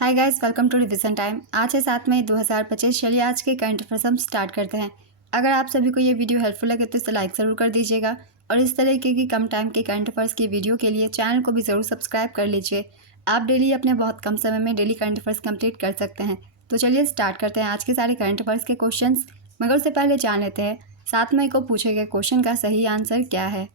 Hi guys, welcome to revision time. आज है 7 मई 2025। चलिए आज के करंट अफेयर्स हम स्टार्ट करते हैं। अगर आप सभी को ये वीडियो हेल्पफुल लगे तो इसे लाइक ज़रूर कर दीजिएगा और इस तरीके की कम टाइम के करंट अफेयर्स की वीडियो के लिए चैनल को भी ज़रूर सब्सक्राइब कर लीजिए। आप डेली अपने बहुत कम समय में डेली करंट अफेयर्स कंप्लीट कर सकते हैं। तो चलिए स्टार्ट करते हैं आज के सारे करंट अफेयर्स के क्वेश्चन। मगर उससे पहले जान लेते हैं 7 मई को पूछे गए क्वेश्चन का सही आंसर क्या है।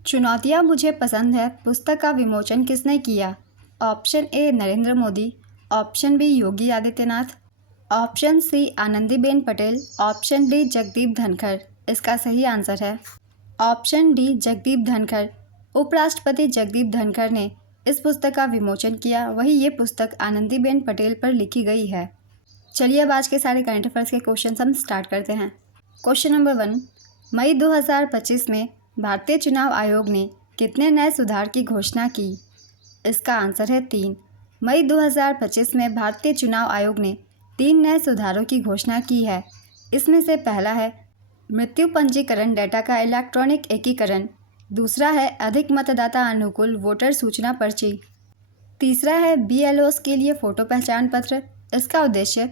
चुनौतियाँ मुझे पसंद है पुस्तक का विमोचन किसने किया? Option A Narendra Modi, option B Yogi Adityanath, option C Anandiben Patel, option D Jagdeep Dhankhar. इसका सही आंसर है ऑप्शन डी जगदीप धनखड़। उपराष्ट्रपति जगदीप धनखड़ ने इस पुस्तक का विमोचन किया। वही ये पुस्तक आनंदीबेन पटेल पर लिखी गई है। चलिए अब आज के सारे करंट अफेयर्स के क्वेश्चन हम स्टार्ट करते हैं। क्वेश्चन नंबर 1, मई 2025 में भारतीय चुनाव आयोग ने कितने नए सुधार की घोषणा की? इसका आंसर है 3। मई 2025 में भारतीय चुनाव आयोग ने 3 नए सुधारों की घोषणा की है। इसमें से पहला है मृत्यु पंजीकरण डेटा का इलेक्ट्रॉनिक एकीकरण, दूसरा है अधिक मतदाता अनुकूल वोटर सूचना पर्ची, तीसरा है BLOs के लिए फ़ोटो पहचान पत्र। इसका उद्देश्य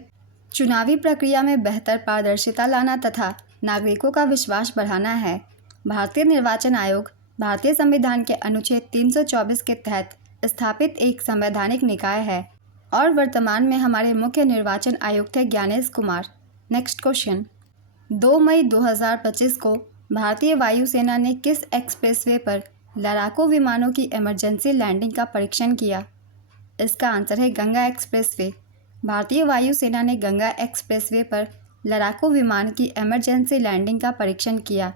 चुनावी प्रक्रिया में बेहतर पारदर्शिता लाना तथा नागरिकों का विश्वास बढ़ाना है। भारतीय निर्वाचन आयोग भारतीय संविधान के अनुच्छेद 324 के तहत स्थापित एक संवैधानिक निकाय है और वर्तमान में हमारे मुख्य निर्वाचन आयुक्त हैं ज्ञानेश कुमार। नेक्स्ट क्वेश्चन, 2 मई 2025 को भारतीय वायुसेना ने किस एक्सप्रेसवे पर लड़ाकू विमानों की इमरजेंसी लैंडिंग का परीक्षण किया? इसका आंसर है गंगा एक्सप्रेसवे। भारतीय वायुसेना ने गंगा एक्सप्रेसवे पर लड़ाकू विमान की इमरजेंसी लैंडिंग का परीक्षण किया।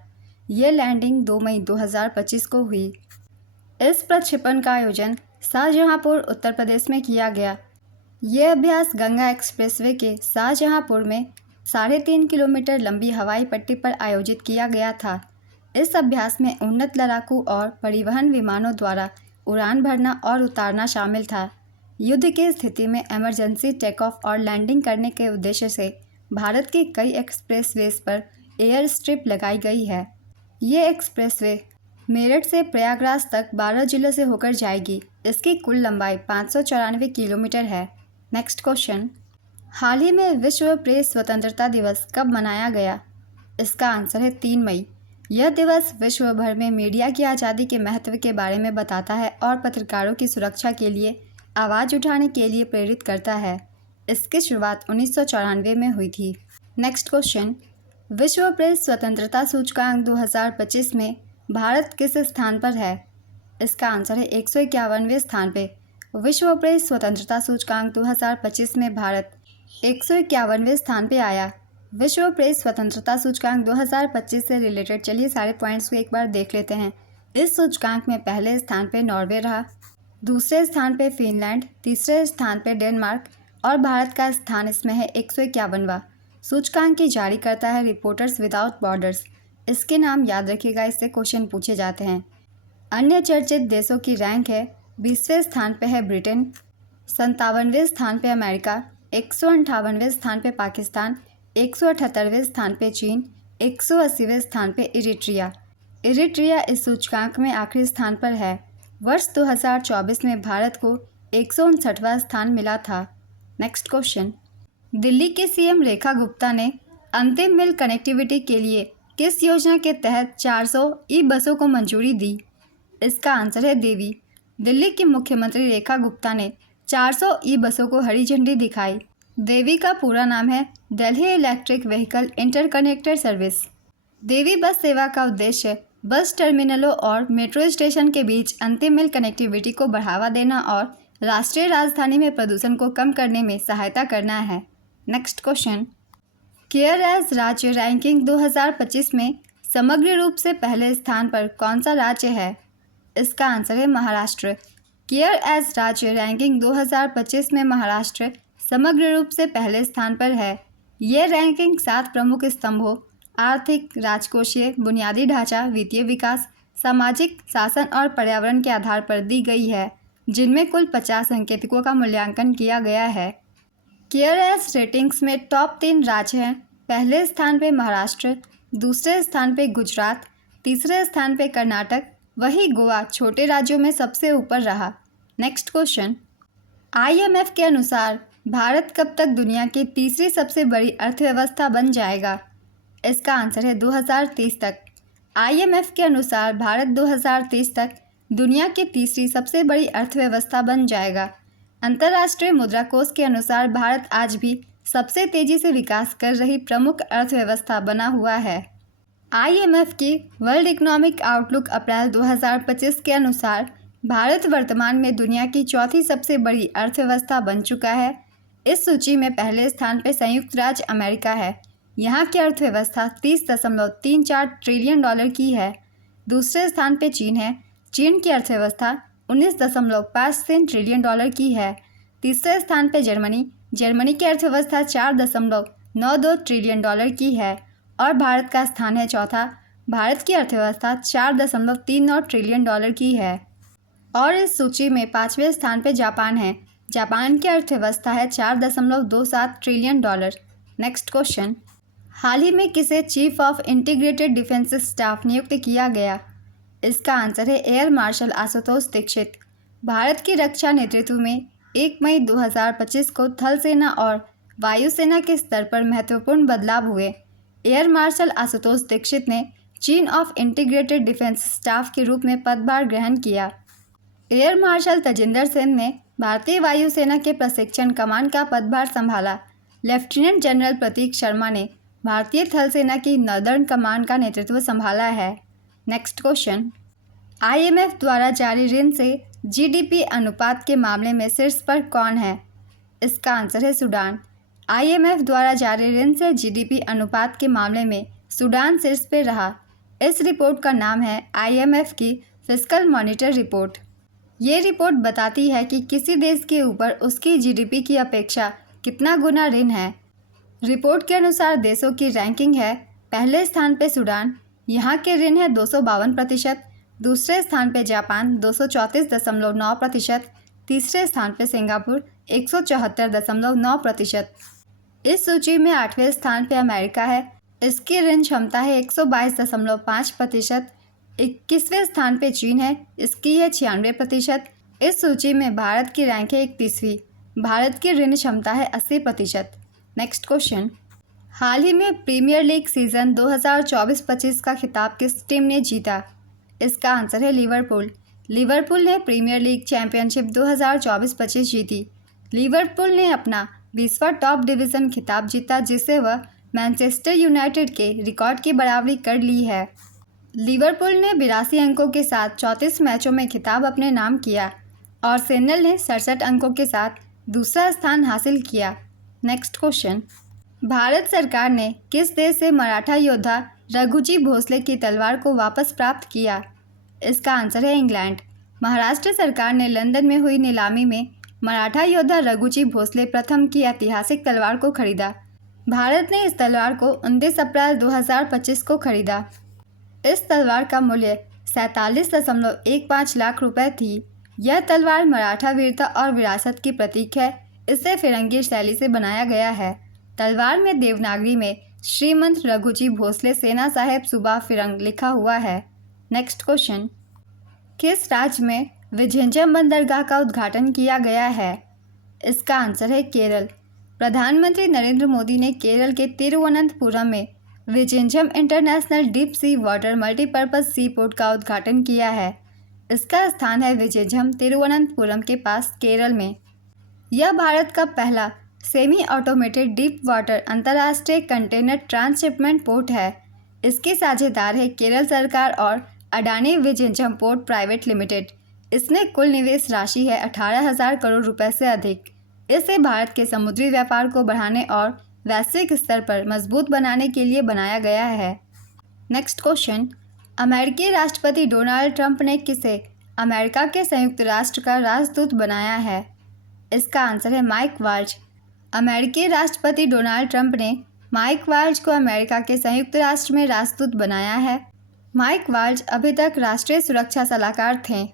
ये लैंडिंग 2 मई 2025 को हुई। इस प्रक्षेपण का आयोजन शाहजहांपुर उत्तर प्रदेश में किया गया। ये अभ्यास गंगा एक्सप्रेसवे के शाहजहांपुर में 3.5 किलोमीटर लंबी हवाई पट्टी पर आयोजित किया गया था। इस अभ्यास में उन्नत लड़ाकू और परिवहन विमानों द्वारा उड़ान भरना और उतारना शामिल था। युद्ध की स्थिति में इमरजेंसी टेक ऑफ और लैंडिंग करने के उद्देश्य से भारत के कई एक्सप्रेसवेज पर एयर स्ट्रिप लगाई गई है। ये एक्सप्रेसवे मेरठ से प्रयागराज तक 12 जिलों से होकर जाएगी। इसकी कुल लंबाई 594 किलोमीटर है। नेक्स्ट क्वेश्चन, हाल ही में विश्व प्रेस स्वतंत्रता दिवस कब मनाया गया? इसका आंसर है 3 मई। यह दिवस विश्व भर में मीडिया की आज़ादी के महत्व के बारे में बताता है और पत्रकारों की सुरक्षा के लिए आवाज़ उठाने के लिए प्रेरित करता है। इसकी शुरुआत 1994 में हुई थी। नेक्स्ट क्वेश्चन, विश्व प्रेस स्वतंत्रता सूचकांक 2025 में भारत किस स्थान पर है? इसका आंसर है 151वें स्थान पे। विश्व प्रेस स्वतंत्रता सूचकांक 2025 में भारत 151वें स्थान पे आया। विश्व प्रेस स्वतंत्रता सूचकांक 2025 से रिलेटेड चलिए सारे पॉइंट्स को एक बार देख लेते हैं। इस सूचकांक में पहले स्थान पे नॉर्वे रहा, दूसरे स्थान पे फिनलैंड, तीसरे स्थान पे डेनमार्क और भारत का स्थान इसमें है 151वां। सूचकांक की जारी करता है रिपोर्टर्स विदाउट बॉर्डर्स। इसके नाम याद रखिएगा, इससे क्वेश्चन पूछे जाते हैं। अन्य चर्चित देशों की रैंक है 20वें स्थान पे है ब्रिटेन, 57वें स्थान पे अमेरिका, 158वें स्थान पे पाकिस्तान, 178वें स्थान पे चीन, 180वें स्थान पे इरिट्रिया। इरिट्रिया इस सूचकांक में आखिरी स्थान पर है। वर्ष 2024 में भारत को 159वां स्थान मिला था। नेक्स्ट क्वेश्चन, दिल्ली की CM रेखा गुप्ता ने अंतिम मील कनेक्टिविटी के लिए किस योजना के तहत 400 ई-बसों को मंजूरी दी? इसका आंसर है देवी। दिल्ली की मुख्यमंत्री रेखा गुप्ता ने 400 ई-बसों को हरी झंडी दिखाई। देवी का पूरा नाम है Delhi electric vehicle interconnected service. DEVI bus सेवा का उद्देश्य बस टर्मिनलों और मेट्रो स्टेशन के बीच अंतिम मील कनेक्टिविटी को बढ़ावा देना और राष्ट्रीय राजधानी में प्रदूषण को कम करने में सहायता करना है। नेक्स्ट क्वेश्चन, केयर एज राज्य रैंकिंग 2025 में समग्र रूप से पहले स्थान पर कौन सा राज्य है? इसका आंसर है महाराष्ट्र। केयर एज राज्य रैंकिंग 2025 में महाराष्ट्र समग्र रूप से पहले स्थान पर है। ये रैंकिंग 7 प्रमुख स्तंभों आर्थिक, राजकोषीय, बुनियादी ढांचा, वित्तीय विकास, सामाजिक शासन और पर्यावरण के आधार पर दी गई है, जिनमें कुल 50 संकेतकों का मूल्यांकन किया गया है। केयर एज रेटिंग्स में टॉप 3 राज्य हैं। पहले स्थान पे महाराष्ट्र, दूसरे स्थान पे गुजरात, तीसरे स्थान पे कर्नाटक, वही गोवा छोटे राज्यों में सबसे ऊपर रहा। नेक्स्ट क्वेश्चन, IMF के अनुसार भारत कब तक दुनिया की तीसरी सबसे बड़ी अर्थव्यवस्था बन जाएगा? इसका आंसर है 2030 तक। IMF के अनुसार भारत 2030 तक दुनिया की तीसरी सबसे बड़ी अर्थव्यवस्था बन जाएगा। अंतर्राष्ट्रीय मुद्रा कोष के अनुसार भारत आज भी सबसे तेजी से विकास कर रही प्रमुख अर्थव्यवस्था बना हुआ है। IMF की वर्ल्ड इकोनॉमिक आउटलुक अप्रैल 2025 के अनुसार भारत वर्तमान में दुनिया की चौथी सबसे बड़ी अर्थव्यवस्था बन चुका है। इस सूची में पहले स्थान पर संयुक्त राज्य अमेरिका है। यहाँ की अर्थव्यवस्था 30.34 ट्रिलियन डॉलर की है। दूसरे स्थान पर चीन है। चीन की अर्थव्यवस्था 19.53 ट्रिलियन डॉलर की है। तीसरे स्थान पर जर्मनी की अर्थव्यवस्था 4.92 ट्रिलियन डॉलर की है और भारत का स्थान है चौथा। भारत की अर्थव्यवस्था 4.39 ट्रिलियन डॉलर की है और इस सूची में पाँचवें स्थान पर जापान है। जापान की अर्थव्यवस्था है 4.27 ट्रिलियन डॉलर। नेक्स्ट क्वेश्चन, हाल ही में किसे chief of integrated defence staff नियुक्त किया गया? इसका आंसर है एयर मार्शल आशुतोष दीक्षित। भारत की रक्षा नेतृत्व में 1 मई 2025 को थल सेना और वायुसेना के स्तर पर महत्वपूर्ण बदलाव हुए। एयर मार्शल आशुतोष दीक्षित ने chief of integrated defence staff के रूप में पदभार ग्रहण किया। एयर मार्शल तजिंदर सेन ने भारतीय वायुसेना के प्रशिक्षण कमान का पदभार संभाला। लेफ्टिनेंट जनरल प्रतीक शर्मा ने भारतीय थल सेना की नॉर्दर्न कमान का नेतृत्व संभाला है। नेक्स्ट क्वेश्चन, IMF द्वारा जारी ऋण से GDP अनुपात के मामले में शीर्ष पर कौन है? इसका आंसर है सूडान। IMF द्वारा जारी ऋण से GDP अनुपात के मामले में सूडान शीर्ष पर रहा। इस रिपोर्ट का नाम है IMF की फिस्कल मॉनिटर रिपोर्ट। ये रिपोर्ट बताती है कि किसी देश के ऊपर उसकी GDP की अपेक्षा कितना गुना ऋण है। रिपोर्ट के अनुसार देशों की रैंकिंग है। पहले स्थान पे सूडान, यहाँ के ऋण है 252%। दूसरे स्थान पे जापान 234.9%। तीसरे स्थान पे सिंगापुर 174.9%। इस सूची में 8वें स्थान पे अमेरिका है। इसकी ऋण क्षमता है 122.5%। 21वें स्थान पे चीन है, इसकी है 96%। इस सूची में भारत की रैंक है 31वीं। भारत की ऋण क्षमता है 80%। नेक्स्ट क्वेश्चन, हाल ही में प्रीमियर लीग सीज़न 2024-25 का खिताब किस टीम ने जीता? इसका आंसर है लिवरपूल। लिवरपूल ने प्रीमियर लीग चैंपियनशिप 2024-25 जीती। लिवरपूल ने अपना 20वां टॉप डिवीज़न खिताब जीता, जिसे वह मैनचेस्टर यूनाइटेड के रिकॉर्ड की बराबरी कर ली है। लिवरपूल ने 82 अंकों के साथ 34 मैचों में खिताब अपने नाम किया और सेनेल ने 67 अंकों के साथ दूसरा स्थान हासिल किया। नेक्स्ट क्वेश्चन, भारत सरकार ने किस देश से मराठा योद्धा रघुजी भोसले की तलवार को वापस प्राप्त किया? इसका आंसर है इंग्लैंड। महाराष्ट्र सरकार ने लंदन में हुई नीलामी में मराठा योद्धा रघुजी भोसले प्रथम की ऐतिहासिक तलवार को खरीदा। भारत ने इस तलवार को 29 अप्रैल 2025 को खरीदा। इस तलवार का मूल्य 47.15 लाख रुपए थी। यह तलवार मराठा वीरता और विरासत की प्रतीक है। इसे फिरंगी शैली से बनाया गया है। तलवार में देवनागरी में श्रीमंत रघुजी भोसले सेना साहेब सूबा फिरंग लिखा हुआ है। नेक्स्ट क्वेश्चन, किस राज्य में विझिंजम बंदरगाह का उद्घाटन किया गया है? इसका आंसर है केरल। प्रधानमंत्री नरेंद्र मोदी ने केरल के तिरुवनंतपुरम में Vizhinjam international deep sea water multipurpose sea port का उद्घाटन किया है। इसका स्थान है विझिंजम तिरुवनंतपुरम के पास केरल में। यह भारत का पहला सेमी ऑटोमेटेड डीप वाटर अंतर्राष्ट्रीय कंटेनर ट्रांसशिपमेंट पोर्ट है। इसके साझेदार है केरल सरकार और Adani Vizhinjam port private limited. इसमें कुल निवेश राशि है 18,000 करोड़ रुपए से अधिक। इसे भारत के समुद्री व्यापार को बढ़ाने और वैश्विक स्तर पर मजबूत बनाने के लिए बनाया गया है। नेक्स्ट क्वेश्चन, अमेरिकी राष्ट्रपति डोनाल्ड ट्रंप ने किसे अमेरिका के संयुक्त राष्ट्र का राजदूत बनाया है? इसका आंसर है माइक वाल्ज। अमेरिकी राष्ट्रपति डोनाल्ड ट्रंप ने माइक वाल्ज को अमेरिका के संयुक्त राष्ट्र में राजदूत बनाया है। माइक वाल्ज अभी तक राष्ट्रीय सुरक्षा सलाहकार थे।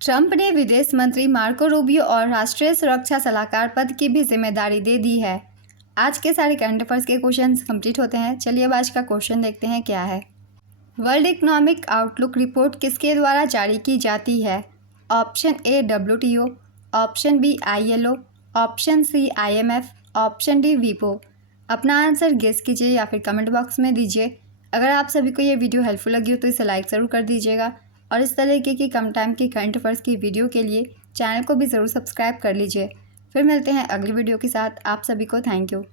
ट्रंप ने विदेश मंत्री मार्को रूबियो और राष्ट्रीय सुरक्षा सलाहकार पद की भी जिम्मेदारी दे दी है। आज के सारे करंट अफेयर्स के क्वेश्चंस कंप्लीट होते हैं। चलिए अब आज का क्वेश्चन देखते हैं क्या है। वर्ल्ड इकोनॉमिक आउटलुक रिपोर्ट किसके द्वारा जारी की जाती है? Option A WTO, option B ILO, option C IMF, option D वीपो। अपना आंसर गेस कीजिए या फिर कमेंट बॉक्स में दीजिए। अगर आप सभी को ये वीडियो हेल्पफुल लगी हो तो इसे लाइक ज़रूर कर दीजिएगा और इस तरीके की कम टाइम की करंट अफेयर्स की वीडियो के लिए चैनल को भी ज़रूर सब्सक्राइब कर लीजिए। फिर मिलते हैं अगली वीडियो के साथ। आप सभी को थैंक यू।